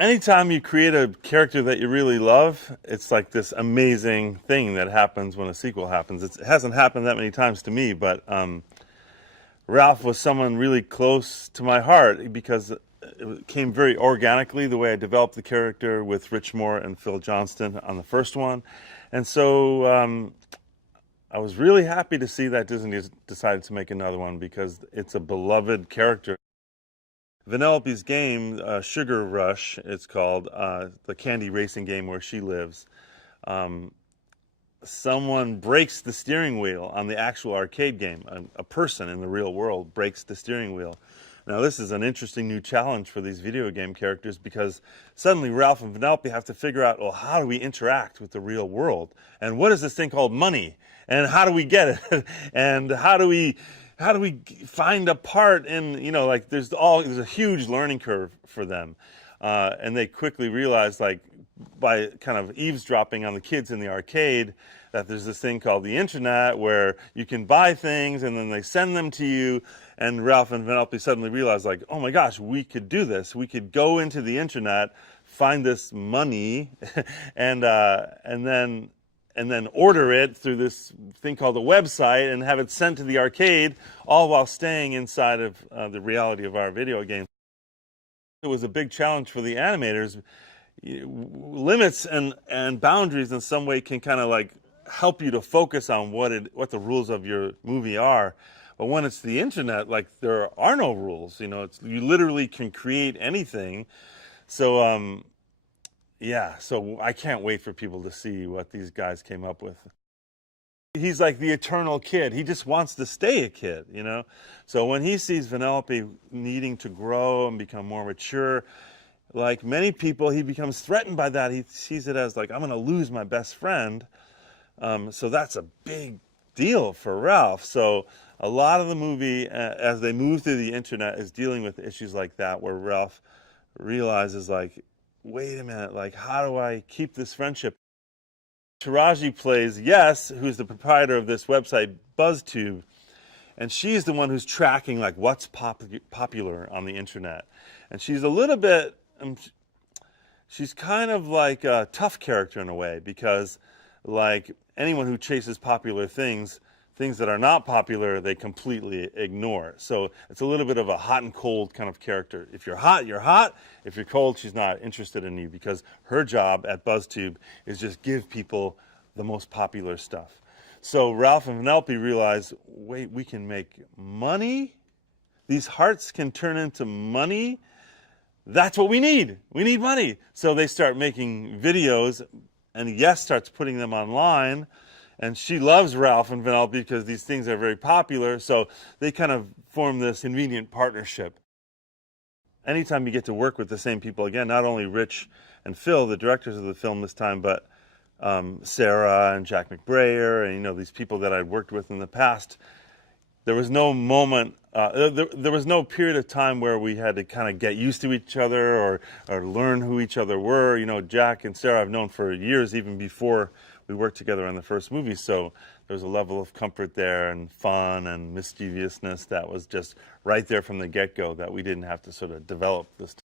Anytime you create a character that you really love, it's like this amazing thing that happens when a sequel happens. It hasn't happened that many times to me, but Ralph was someone really close to my heart because it came very organically the way I developed the character with Rich Moore and Phil Johnston on the first one. And so I was really happy to see that Disney decided to make another one because it's a beloved character. Vanellope's game, Sugar Rush, it's called, the candy racing game where she lives. Um, Someone breaks the steering wheel on the actual arcade game. A person in the real world breaks the steering wheel. Now, this is an interesting new challenge for these video game characters because suddenly Ralph and Vanellope have to figure out, well, how do we interact with the real world? And what is this thing called money? And how do we get it? And how do we find a part in, like there's a huge learning curve for them. And they quickly realize, like, by kind of eavesdropping on the kids in the arcade, that there's this thing called the internet where you can buy things and then they send them to you. And Ralph and Vanellope suddenly realize, like, oh my gosh, we could do this. We could go into the internet, find this money, and then order it through this thing called a website and have it sent to the arcade, all while staying inside of the reality of our video game. It was a big challenge for the animators. Limits and boundaries in some way can kind of like help you to focus on what the rules of your movie are. But when it's the internet, like there are no rules. You literally can create anything. So yeah, so I can't wait for people to see what these guys came up with. He's like the eternal kid. He just wants to stay a kid. So when he sees Vanellope needing to grow and become more mature, like many people, he becomes threatened by that. He sees it as like, I'm going to lose my best friend. So that's a big deal for Ralph. So a lot of the movie, as they move through the internet, is dealing with issues like that, where Ralph realizes, like, wait a minute, like, how do I keep this friendship? Taraji plays Yes, who's the proprietor of this website, BuzzTube, and she's the one who's tracking, like, what's popular on the internet. And she's a little bit, she's kind of like a tough character in a way, because like anyone who chases popular things that are not popular, they completely ignore. So it's a little bit of a hot and cold kind of character. If you're hot, you're hot. If you're cold, she's not interested in you, because her job at BuzzTube is just give people the most popular stuff. So Ralph and Vanellope realize, wait, we can make money? These hearts can turn into money? That's what we need. We need money. So they start making videos, and Yes starts putting them online. And she loves Ralph and Vanellope because these things are very popular. So they kind of form this convenient partnership. Anytime you get to work with the same people again, not only Rich and Phil, the directors of the film this time, but Sarah and Jack McBrayer, and these people that I'd worked with in the past, there was no moment, there was no period of time where we had to kind of get used to each other or learn who each other were. Jack and Sarah I've known for years, even before we worked together on the first movie. So there was a level of comfort there and fun and mischievousness that was just right there from the get-go, that we didn't have to sort of develop this.